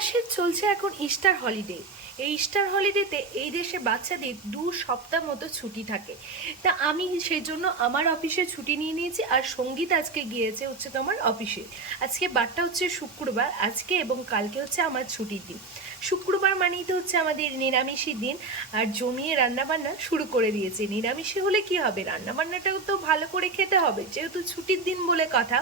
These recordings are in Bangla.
মাসে চলছে এখন ইস্টার হলিডে এই ইস্টার হলিডেতে এই দেশে বাচ্চাদের দু সপ্তাহ মতো ছুটি থাকে। তা আমি সেই জন্য আমার অফিসে ছুটি নিয়ে নিয়েছি আর সংগীত আজকে গিয়েছে হচ্ছে তোমার অফিসে আজকে বারটা হচ্ছে শুক্রবার, আজকে এবং কালকে হচ্ছে আমার ছুটির দিন। শুক্রবার মানেই তো হচ্ছে আমাদের নিরামিষের দিন, আর জমিয়ে রান্নাবান্না শুরু করে দিয়েছে। নিরামিষে হলে কি হবে? রান্নাবান্নাটাও তো ভালো করে খেতে হবে, যেহেতু ছুটির দিন বলে কথা।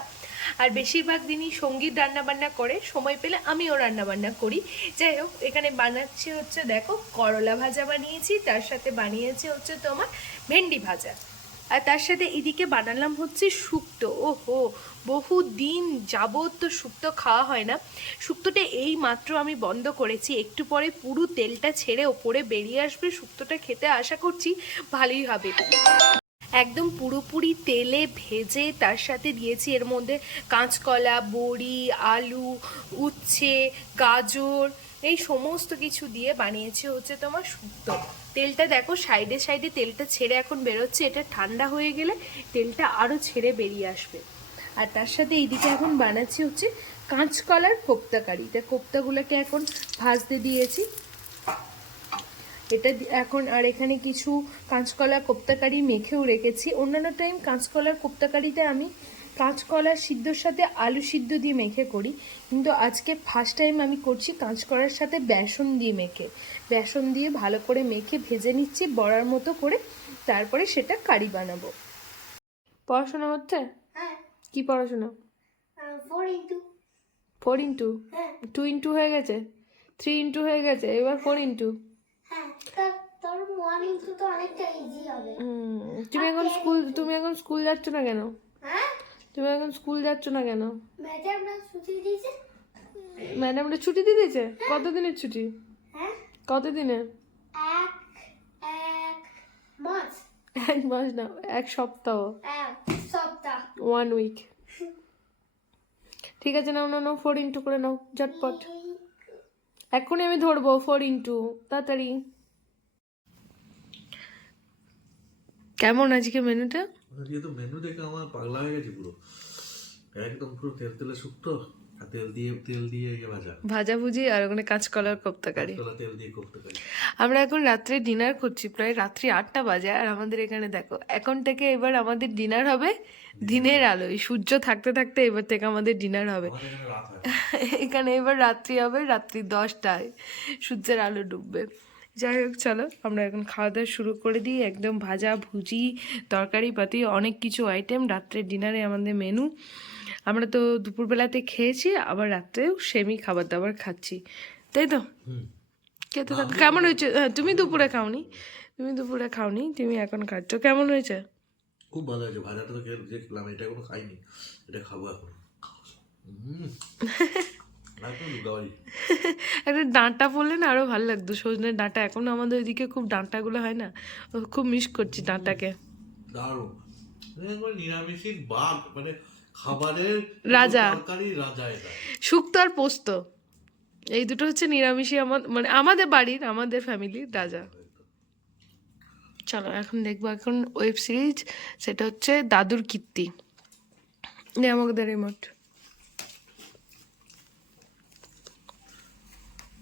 আর বেশিরভাগ দিনই সংগীত রান্নাবান্না করে, সময় পেলে আমিও রান্নাবান্না করি। যাই হোক, এখানে বানাচ্ছি হচ্ছে দেখো, করলা ভাজা বানিয়েছি, তার সাথে বানিয়েছি হচ্ছে তোমার ভেন্ডি ভাজা। আর তার সাথে এদিকে বানালাম হচ্ছে শুক্তো। ওহো, বহু দিন যাবত তো শুক্তো খাওয়া হয় না। শুক্তোটা এই মাত্র আমি বন্ধ করেছি। একটু পরে পুরো তেলটা ছেড়ে ওপরে বেরিয়ে আসবে। শুক্তোটা খেতে আশা করছি ভালোই হবে। একদম পুরোপুরি তেলে ভেজে তার সাথে দিয়েছি। এর মধ্যে কাঁচকলা, বড়ি, আলু, উচ্ছে, গাজর এই সমস্ত কিছু দিয়ে বানিয়েছি হচ্ছে তোমার শুক্তো। তেলটা দেখো, সাইডে সাইডে তেলটা ছেড়ে এখন বেরোচ্ছে, এটা ঠান্ডা হয়ে গেলে তেলটা আরও ছেড়ে বেরিয়ে আসবে। আর তার সাথে এইদিকে এখন বানাচ্ছি হচ্ছে কাঁচকলার কোপ্তা কারি। তা কোপ্তাগুলোকে এখন ভাজতে দিয়েছি। এটা এখন আর এখানে কিছু কাঁচকলা কোপ্তাকারি মেখেও রেখেছি। অন্যান্য টাইম কাঁচকলার কোপ্তাকারিতে আমি কাঁচকলা সিদ্ধর সাথে আলু সিদ্ধ দিয়ে মেখে করি। কিন্তু আজকে ফার্স্ট টাইম আমি করছি কাঁচকলার সাথে বেসন দিয়ে মেখে। বেসন দিয়ে ভালো করে মেখে ভেজে নিচ্ছি বড়ার মতো করে। তারপরে সেটা কারি বানাবো। পড়াশোনা হচ্ছে? হ্যাঁ। কি পড়াশোনা? Four into four into two into হয়ে গেছে? থ্রি ইন্টু হয়ে গেছে? এবার ফোর ইন্টু হ্যাঁ ইন্টু তুমি এখন স্কুল তুমি এখন স্কুল যাচ্ছ না কেন? তুমি এখন স্কুল যাচ্ছ না কেন? না ছুটি ম্যাডামটা ছুটি দিয়ে দিয়েছে? কতদিনের ছুটি? হ্যাঁ। কতদিনের এক মাস। না এক সপ্তাহ। সপ্তাহ। ওয়ান উইক ঠিক আছে নাও নাও নাও ফোর ইন্টু করে নাও ঝটপট। এখনই আমি ধরবো ফোর ইন্টু তাড়াতাড়ি। কেমন আজকে মেনুটা আজকে তো মেনু দেখে আমার পাগলা হয়ে গেছে পুরো। একদম পুরো তেল তেলে শুক্তো আর তেল দিয়ে তেল দিয়ে ইয়ে ভাজা। ভাজাভুজি আর ওখানে কাঁচকলার কোপ্তাকারি। তোলা তেল দিয়ে করতে আমরা এখন রাত্রে ডিনার করছি প্রায় রাত্রি আটটা বাজে। আর আমাদের এখানে দেখো এখন থেকে এবার আমাদের ডিনার হবে দিনের আলোয়। সূর্য থাকতে থাকতে এবার থেকে আমাদের ডিনার হবে। এখানে এখানে এবার রাত্রি হবে রাত্রি দশটায় সূর্যের আলো ডুববে। যাই হোক চলো আমরা এখন খাওয়া দাওয়া শুরু করে দিই। একদম ভাজা ভুজি তরকারি পাতি অনেক কিছু আইটেম রাত্রের ডিনারে আমাদের মেনু আমরা তো দুপুরবেলাতে খেয়েছি আবার রাত্রেও সেমি খাবার দাবার খাচ্ছি। তাই তো? খেতে থাকো কেমন হয়েছে? হ্যাঁ, তুমি দুপুরে খাওনি? তুমি দুপুরে খাওনি তুমি এখন খাচ্ছ। কেমন হয়েছে? খুব ভালো হয়েছে। ভাজাটা তো খেয়ে যে খেলাম এটা এখনও খাইনি। এটা খাব এখন। একটা ডাঁটা পড়লে না আরও ভালো লাগতো। সজনের ডাঁটা এখন আমাদের ওইদিকে খুব ডাঁটাগুলো হয় না খুব মিস করছি ডাঁটাকে। বাঘ মানে খাবারের রাজা। রাজা এটা। শুক্তো আর পোস্ত। এই দুটো হচ্ছে নিরামিষই আমার মানে আমাদের বাড়ির আমাদের ফ্যামিলির রাজা। চলো এখন দেখব এখন ওয়েব সিরিজ সেটা হচ্ছে দাদুর কীর্তি। আমাকে রিমোট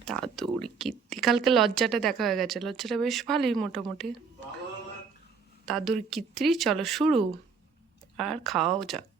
দাদুর কীর্তি। কালকে লজ্জাটা দেখা হয়ে গেছে। লজ্জাটা বেশ ভালোই মোটামুটি। দাদুর কীর্তি, চলো শুরু। আর খাওয়াও যাক।